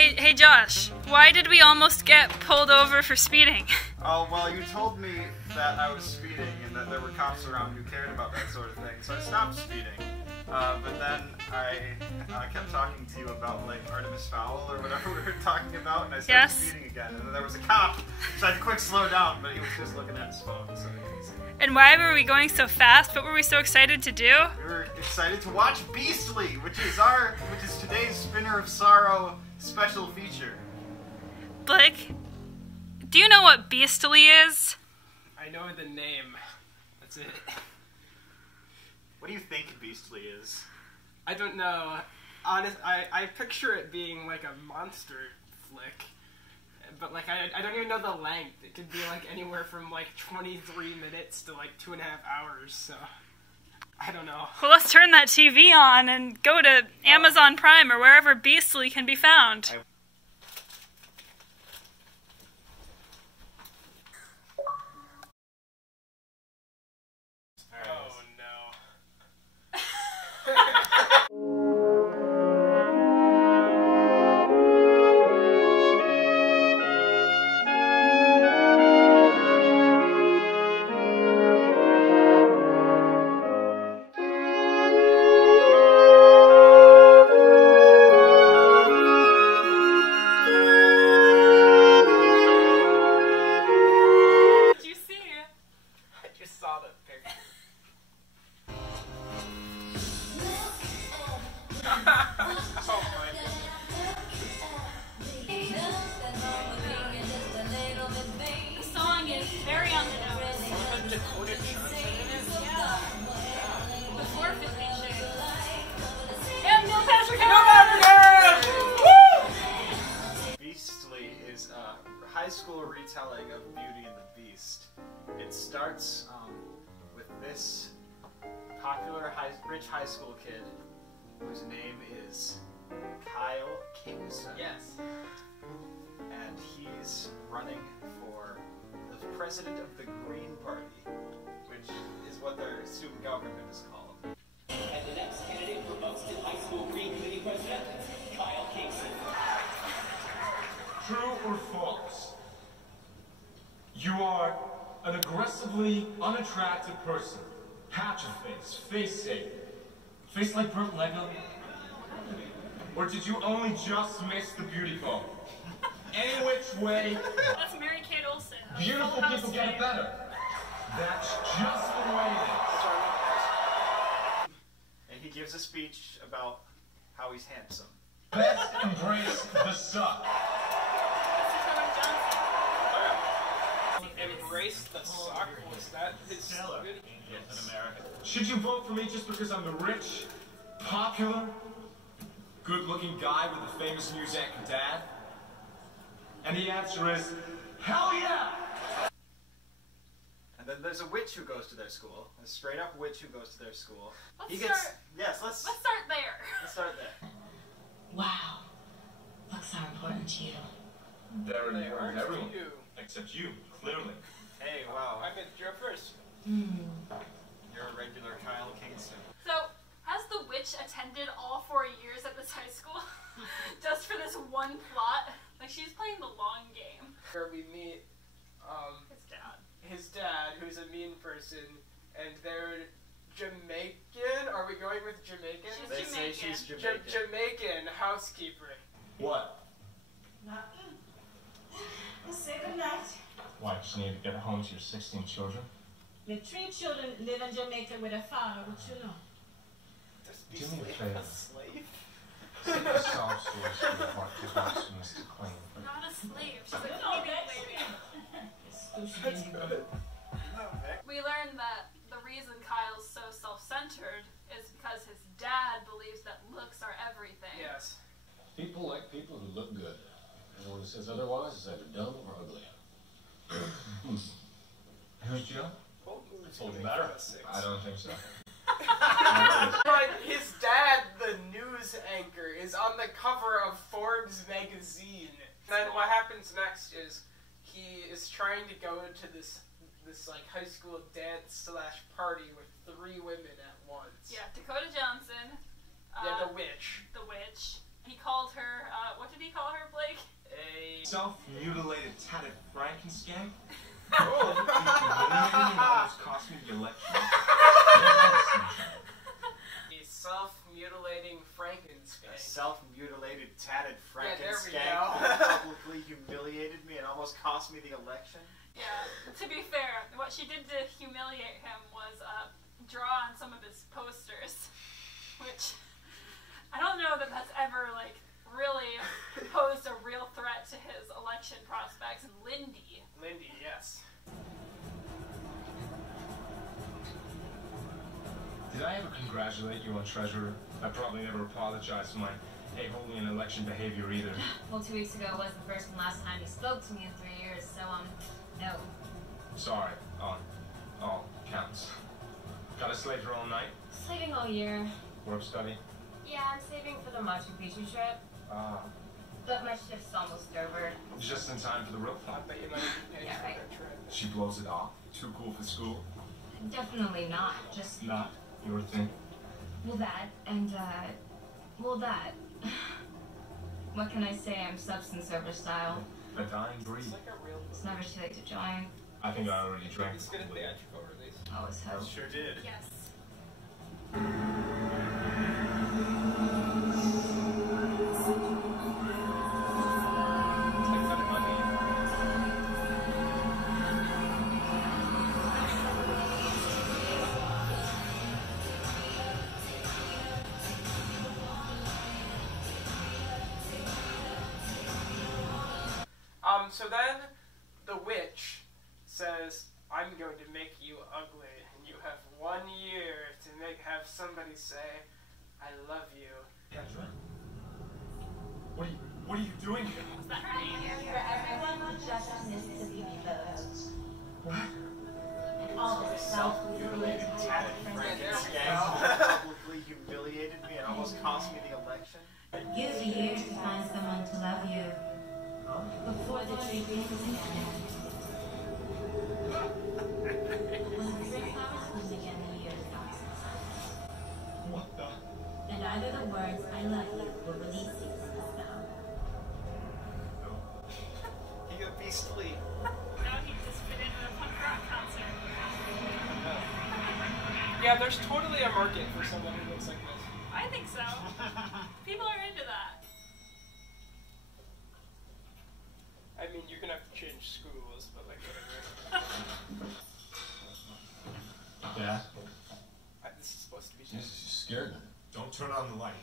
Hey Josh, why did we almost get pulled over for speeding? Oh, well, you told me that I was speeding and that there were cops around who cared about that sort of thing, so I stopped speeding. But then I kept talking to you about, like, Artemis Fowl or whatever we were talking about, and I started speeding again. And then there was a cop, so I had to quick slow down, but he was just looking at his phone, so I couldn't see. And why were we going so fast? What were we so excited to do? We were excited to watch Beastly, which is today's Spinner of Sorrow special feature. Blake, do you know what Beastly is? I know the name. That's it. What do you think Beastly is? I don't know. I picture it being like a monster flick. But like I don't even know the length. It could be like anywhere from like 23 minutes to like 2.5 hours, so I don't know. Well, let's turn that TV on and go to Amazon Prime or wherever Beastly can be found. Oh no. Beastly is a high school retelling of Beauty and the Beast. It starts with this popular rich high school kid whose name is Kyle Kingston. Yes. And he's running for the president of the Green Party, which is what their student government is called. And the next candidate for Buxton High School Green Committee President, Kyle Kingston. True or false? You are an aggressively unattractive person. Patch of face shape. Face like burnt Lego? Or did you only just miss the beauty phone? Any which way, That's Mary Kate Olsen. beautiful people get it better. That's just the way it is. And he gives a speech about how he's handsome. Best embrace the suck. Embrace the suck? Was that his slogan? Yes, in America. Should you vote for me just because I'm the rich, popular, good-looking guy with a famous news anchor dad? And the answer is, hell yeah! And then there's a witch who goes to their school. A straight-up witch who goes to their school. Let's start there. Let's start there. Wow. Looks are important to you. They're important to everyone. You. Except you, clearly. Hey, wow. I meant you're first. You're a regular Kyle Kingston. So, has the witch attended all 4 years at this high school? Just for this one plot? Like, she's playing the long game. Where we meet His dad. his dad, who's a mean person, and they're Jamaican? Are we going with Jamaican? They say she's Jamaican. Jamaican housekeeper. What? Nothing. We'll say goodnight. Why, just need to get home to your 16 children? The 3 children live in Jamaica with a father, which you know. Does Do me a Beastly favor. a slave? Send the sob stories to the heart to Mr. Clean. Not a slave. She's a No, cleaning that's- lady. That's good. We learned that the reason Kyle's so self-centered is because his dad believes that looks are everything. Yes. People like people who look good. Anyone who says otherwise is either dumb or ugly. Who's Joe? Doesn't matter. I don't think so. Like, his dad, the news anchor, is on the cover of Forbes magazine. Then what happens next is he is trying to go into this like high school dance / party with 3 women at once. Yeah, Dakota Johnson. Yeah, the witch. The witch. He called her, what did he call her, Blake? self-mutilated, tatted Frankenskank. Oh. You humiliated me and almost cost me the election. A self-mutilating A Frankenskank. self-mutilated, tatted Yeah, there we Frankenskank go. that publicly humiliated me and almost cost me the election. Yeah, to be fair, what she did to humiliate him was draw on some of his posters, which I don't know that that's ever like really posed a real threat to his election prospects. And Lindy, Yes. Did I ever congratulate you on Treasurer? I probably never apologized for my a-holian election behavior either. Well, 2 weeks ago was the first and last time he spoke to me in 3 years, so, no. Sorry, on all counts. Got a slate for all night? Slaving all year. Work study? Yeah, I'm saving for the Machu Picchu trip, but my shift's almost over. Just in time for the rope I flop. bet you might be paid Yeah, for right. that trip. She blows it off. Too cool for school. Definitely not. Just, Not your thing. well, that, and, well, that. What can I say? I'm substance over style. A dying breed. It's like a real It's never too late to join. I think I already drank. It's good at theatrical release. Always hope. Sure did. yes. It's like Funny Money. So then the witch says, I'm going to make you ugly, and you have 1 year to have somebody say, I love you. Petra? What are you doing here? Was that her name? For everyone with justice to be revoked. And all the Self-mutilated, tatted Frankenstein that publicly humiliated me and almost cost me the election. Use a year to find someone to love you before the tree blooms again. When the spring flowers bloom again, the year is not success. What the? And either the words I love you will release you from the spell. He got beastly. No, he just fit into a punk rock concert. Yeah, there's totally a market for someone who looks like this. I think so. People are into that. I mean, you're gonna have to change schools, but like whatever. Yeah? This is supposed to be Jesus, changed. you scared me. Don't turn on the light.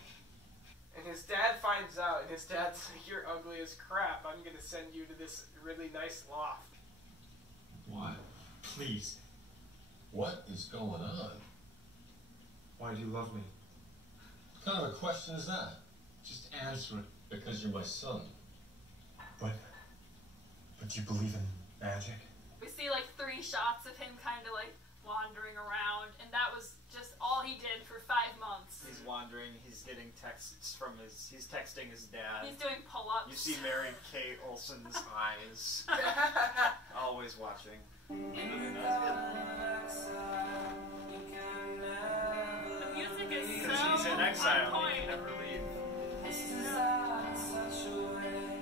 And his dad finds out, and his dad's like, you're ugly as crap. I'm gonna send you to this really nice loft. What? Please. What is going on? Why do you love me? What kind of a question is that? Just answer it. Because you're my son. But you believe in magic? We see like 3 shots of him kind of like wandering around, and that was just all he did for 5 months. He's wandering, he's getting texts from he's texting his dad. He's doing pull-ups. You see Mary Kay Olsen's eyes, always watching. The music is Because so he's in on exile, he point. can never leave.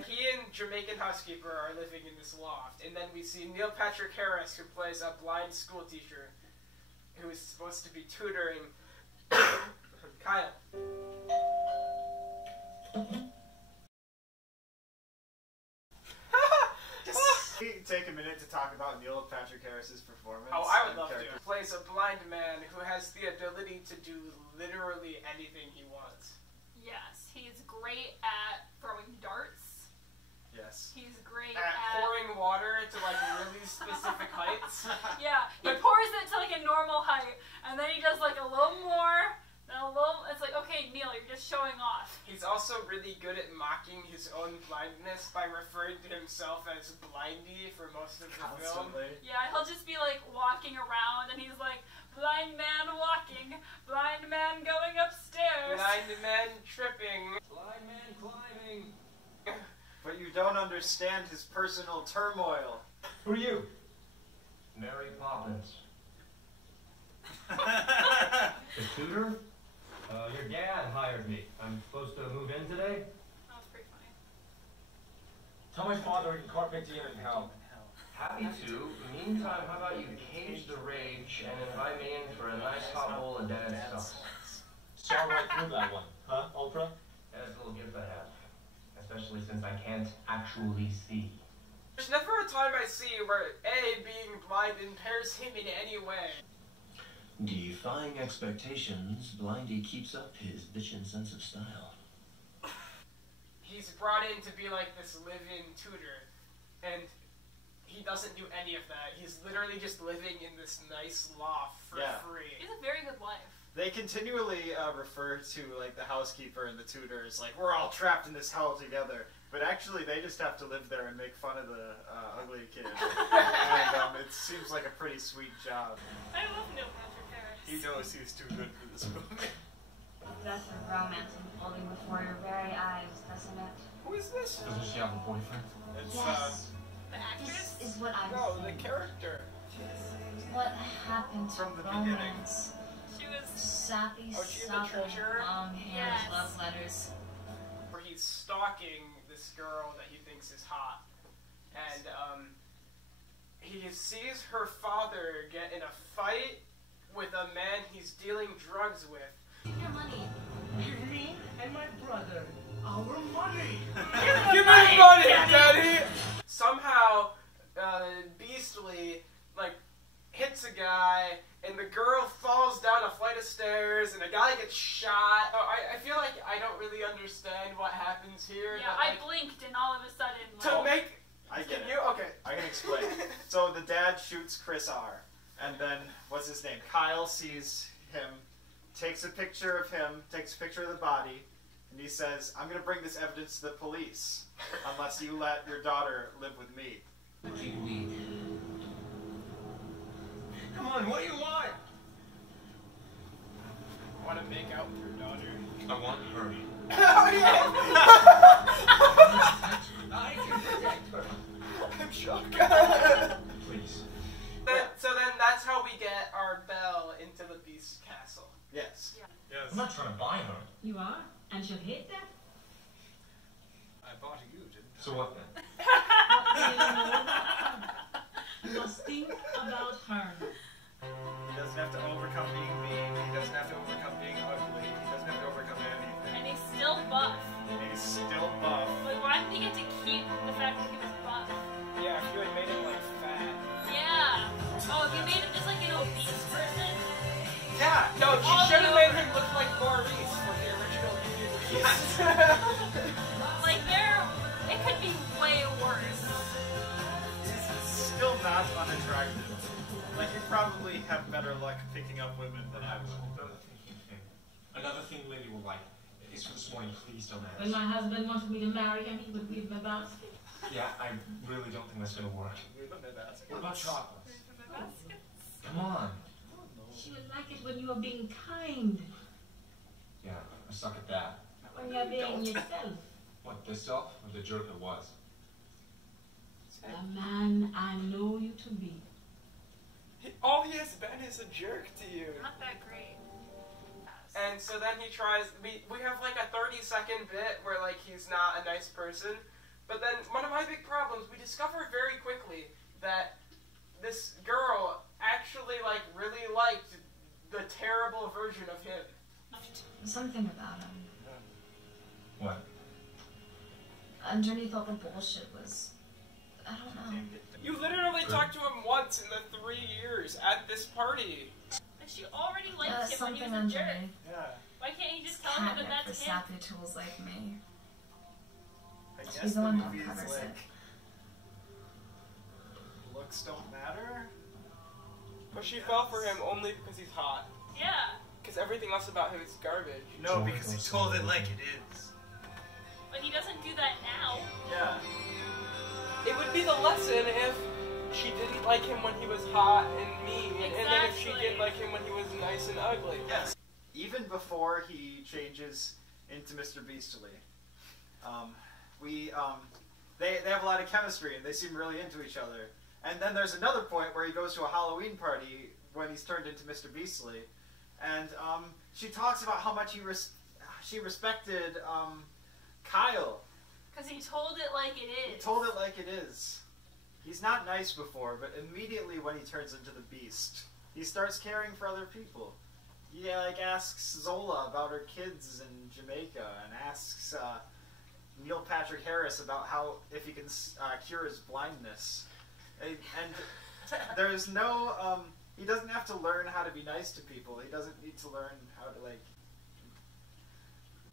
He and Jamaican housekeeper are living in this loft, and then we see Neil Patrick Harris, who plays a blind school teacher, who is supposed to be tutoring Kyle. Just take a minute to talk about Neil Patrick Harris's performance. Oh, I would and love character. to. Plays a blind man who has the ability to do literally anything he wants. Yes, he's great at throwing darts. Yes. He's great At pouring water to like really specific heights. Yeah, he pours it to like a normal height, and then he does like a little more, then a little. It's like, okay, Neil, you're just showing off. He's also really good at mocking his own blindness by referring to himself as Blindy for most of the film. Constantly. Yeah, he'll just be like walking around, and he's like, blind man walking, blind man going upstairs. Blind man tripping. Blind man climbing. But you don't understand his personal turmoil. Who are you? Mary Poppins. The The tutor? Your dad hired me. I'm supposed to move in today? That was pretty funny. Tell my father I can carpe diem in hell. Happy to. Meantime, how about you cage the rage and invite me in for a nice hot bowl of dad's sauce? Saw right through that one, huh, Oprah? That's a little gift I have. Especially since I can't actually see. There's never a time I see where A, being blind impairs him in any way. Defying expectations, Blindy keeps up his bitchin' sense of style. He's brought in to be like this live-in tutor, and he doesn't do any of that. He's literally just living in this nice loft for free. He has a very good life. They continually refer to like the housekeeper and the tutors like we're all trapped in this hell together, but actually they just have to live there and make fun of the ugly kid. And it seems like a pretty sweet job. I love Neil Patrick Harris. He knows he's too good for this movie. That's a romance unfolding before your very eyes, doesn't it? Who is this? Doesn't she have a boyfriend? It's, Yes. The actress? This is what I No, was the saying. character. What happened to From the beginning. romance? She was... Sappy, Oh, she's the soppy, treasurer? long-haired Yes. love letters. Where he's stalking this girl that he thinks is hot. And, he sees her father get in a fight with a man he's dealing drugs with. Your money. Me and my brother. Our money! Give me money, Daddy! Somehow, Beastly, like, hits a guy, and the girl falls down a flight of stairs, and a guy gets shot. Oh, I feel like I don't really understand what happens here. Yeah, but, I like, blinked and all of a sudden... to make... I get it. You? Okay. I can explain. So the dad shoots Chris R. And then, what's his name? Kyle sees him, takes a picture of him, takes a picture of the body, and he says, I'm going to bring this evidence to the police unless you let your daughter live with me. Come on, what do you want? I want to make out with your daughter. I want her. Oh, yeah! I can protect her. I'm shocked. Please. So then that's how we get our Belle into the Beast Castle. Yes. Yes. I'm not trying to buy her. You are? And she'll hate that? I bought you, didn't I? So what then? You must think about her. He doesn't have to overcome being mean. He doesn't have to overcome being ugly. He doesn't have to overcome anything. And he's still buff. And he's still buff. Like, why did he get to keep the fact that he was buff? Yeah, if you had made him like fat. Yeah. Oh, if you made him just like an obese person? Yeah, no, you All should have the made him look like Maurice from the original Beauty and the Beast. Like, it could be way worse. He's still not unattractive. Like, you probably have better luck picking up women than I would. Another thing Lily will like is for this morning, please don't ask. When my husband wanted me to marry him, he would leave my basket. Yeah, I really don't think that's gonna work. What about chocolates? Come on. She would like it when you are being kind. Yeah, I suck at that. When you're being yourself. What, this self or the jerk that was? The man I know you to be. All he has been is a jerk to you. Not that great. And so then he tries, we have like a 30-second bit where like he's not a nice person, but then one of my big problems, we discover very quickly that this girl actually like really liked the terrible version of him. Something about him. What? Underneath all the bullshit was... I don't know. You literally talked to him once in the 3 years at this party. And she already liked him when he Something was a jerk. underneath. Yeah. Why can't you just tell him that Catnip for that's him? sappy tools like me. I guess He's the the one who movie is covers like, it. looks don't matter. But she fell for him only because he's hot. Yeah. Because everything else about him is garbage. No, because he told it like it is. But he doesn't do that now. Yeah. It would be the lesson if she didn't like him when he was hot and mean, and then if she Exactly. did like him when he was nice and ugly. Yes. Even before he changes into Mr. Beastly, they have a lot of chemistry and they seem really into each other. And then there's another point where he goes to a Halloween party when he's turned into Mr. Beastly, and she talks about how much she respected Kyle, Because he told it like it is. He told it like it is. He's not nice before, but immediately when he turns into the Beast, he starts caring for other people. He like asks Zola about her kids in Jamaica, and asks Neil Patrick Harris about if he can cure his blindness. And there's no he doesn't have to learn how to be nice to people. He doesn't need to learn how to like.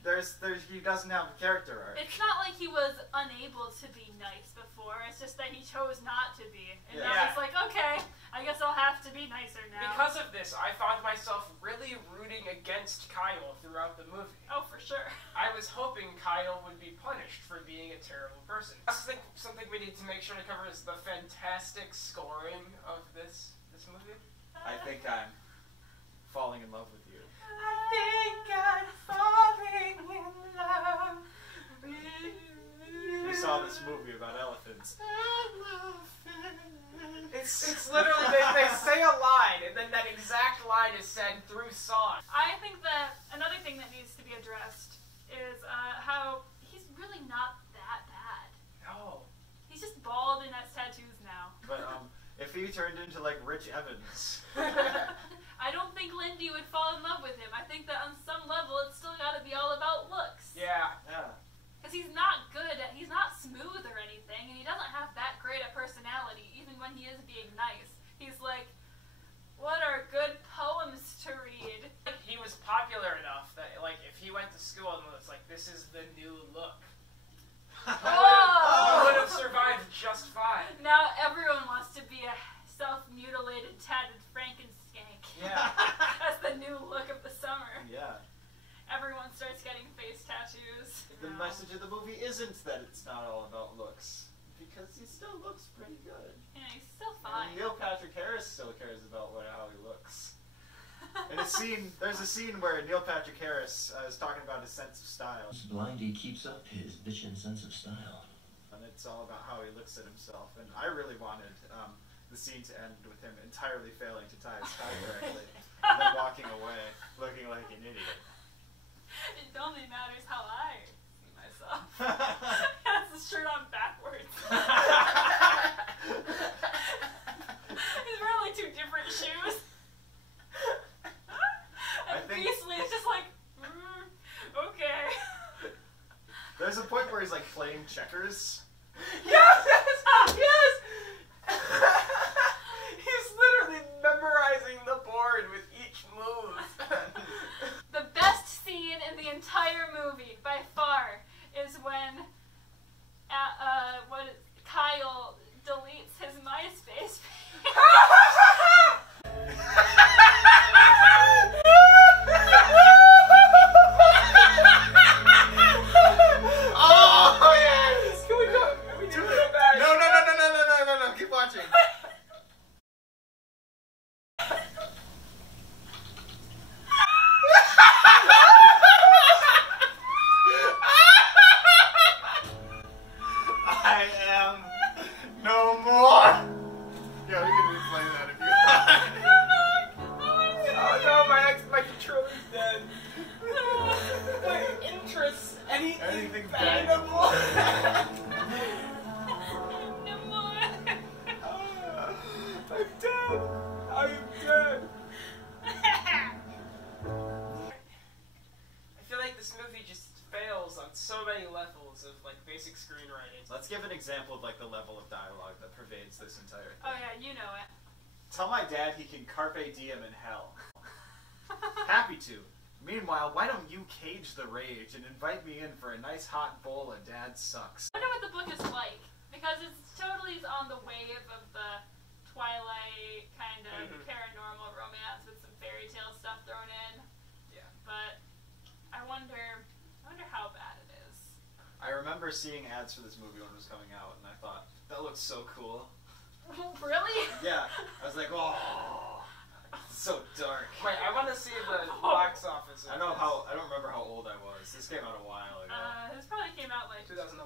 He doesn't have a character arc. It's not like he was unable to be nice before. It's just that he chose not to be, and now it's like, okay, I guess I'll have to be nicer now. Because of this, I found myself really rooting against Kyle throughout the movie. Oh, for sure. I was hoping Kyle would be punished for being a terrible person. I think something we need to make sure to cover is the fantastic scoring of this movie. I think I'm falling in love with you. I think I'm falling in love with you. We saw this movie about elephants. It's literally, they say a line, and then that exact line is said through song. I think that another thing that needs to be addressed is how he's really not that bad. No. He's just bald and has tattoos now. But if he turned into like Rich Evans. I don't think Lindy would fall in love with him. I think that on some level it's still got to be all about looks. Yeah. Because he's not good, he's not smooth or anything, and he doesn't have that great a personality, even when he is being nice. He's like, what are good poems to read? He was popular enough that, like, if he went to school and was like, this is the new look, he would have survived just fine. Now everyone wants to be a self-mutilated, tatted Frankenskank. Yeah. That's the new look of the summer. Yeah. Everyone starts getting face tattoos. The message of the movie isn't that it's not all about looks, because he still looks pretty good. Yeah, he's still fine. And Neil Patrick Harris still cares about how he looks. In a scene, there's a scene where Neil Patrick Harris is talking about his sense of style. Blindy keeps up his bitchin' sense of style. And it's all about how he looks at himself. And I really wanted the scene to end with him entirely failing to tie his tie correctly, and then walking away looking like an idiot. It only matters how I see myself. Has the shirt on backwards. He's wearing like two different shoes. And Beastly is just like, okay. There's a point where he's like playing checkers. Yes! Yes! He's literally memorizing the board with each move. The best scene in the entire movie, by far, is when Kyle deletes his MySpace page. Oh, yes! Can we go? We need to go back. No, keep watching. I am no more. Yeah, we can replay that if you want. Oh no, my controller's dead. My interests, anything valuable. No more. I'm dead. I am dead. I feel like this movie just fails on so many levels of like basic screenwriting. Let's give an example of like the level of dialogue that pervades this entire thing. Oh yeah, you know it. Tell my dad he can carpe diem in hell. Happy to. Meanwhile, why don't you cage the rage and invite me in for a nice hot bowl of Dad Sucks? I wonder what the book is like, because it's totally on the wave of the Twilight kind of paranormal romance with some fairy tale stuff thrown in. Yeah. But I wonder how bad it is. I remember seeing ads for this movie when it was coming out, and I thought, that looks so cool. Really? Yeah. I was like, oh, it's so dark. Wait, I want to see the box office. I don't remember how old I was. This came out a while ago. This probably came out like 2011.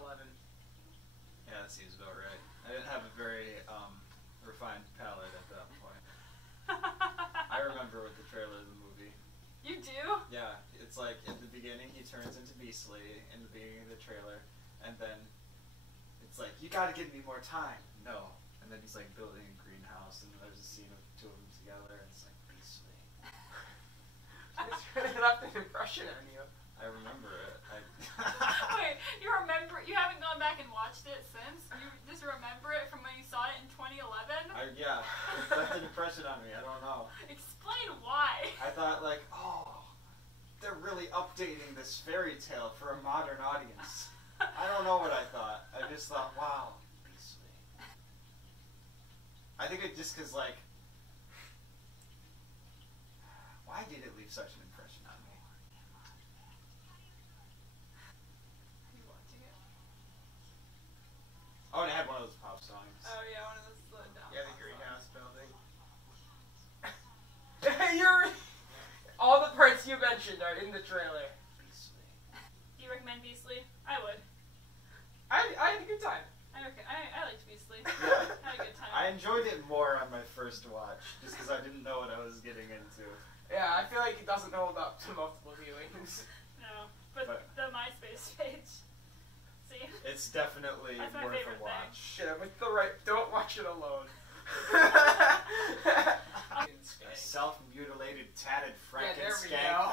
Yeah, that seems about right. I didn't have a very refined palate at that point. I remember with the trailer of the movie. You do? Yeah, it's like in the beginning he turns into Beastly in the beginning of the trailer, and then gotta give me more time. No. And then he's like building a greenhouse, and there's a scene of two of them together, and it's like beastly. It's really left an impression on you. I remember it. Wait, you remember? You haven't gone back and watched it since? You just remember it from when you saw it in 2011? Yeah, it left an impression on me. I don't know. Explain why. I thought like, oh, they're really updating this fairy tale for a modern audience. I don't know what I thought. I just thought, wow, beastly. I think it just because like, why did it leave such an impression on me? Are you watching it? Oh, and it had one of those pop songs. Oh yeah, one of those slowed down. Yeah, the greenhouse building. You're all the parts you mentioned are in the trailer. Beastly. Do you recommend Beastly? I would. I had a good time. I liked Beastly. Yeah. I had a good time. I enjoyed it more on my first watch, just because I didn't know what I was getting into. Yeah, I feel like it doesn't hold up to multiple viewings. No, but the MySpace page. See? It's definitely That's my worth favorite a watch. Yeah, with the right. Don't watch it alone. A self-mutilated, tatted Yeah, there we Franken-skank. go.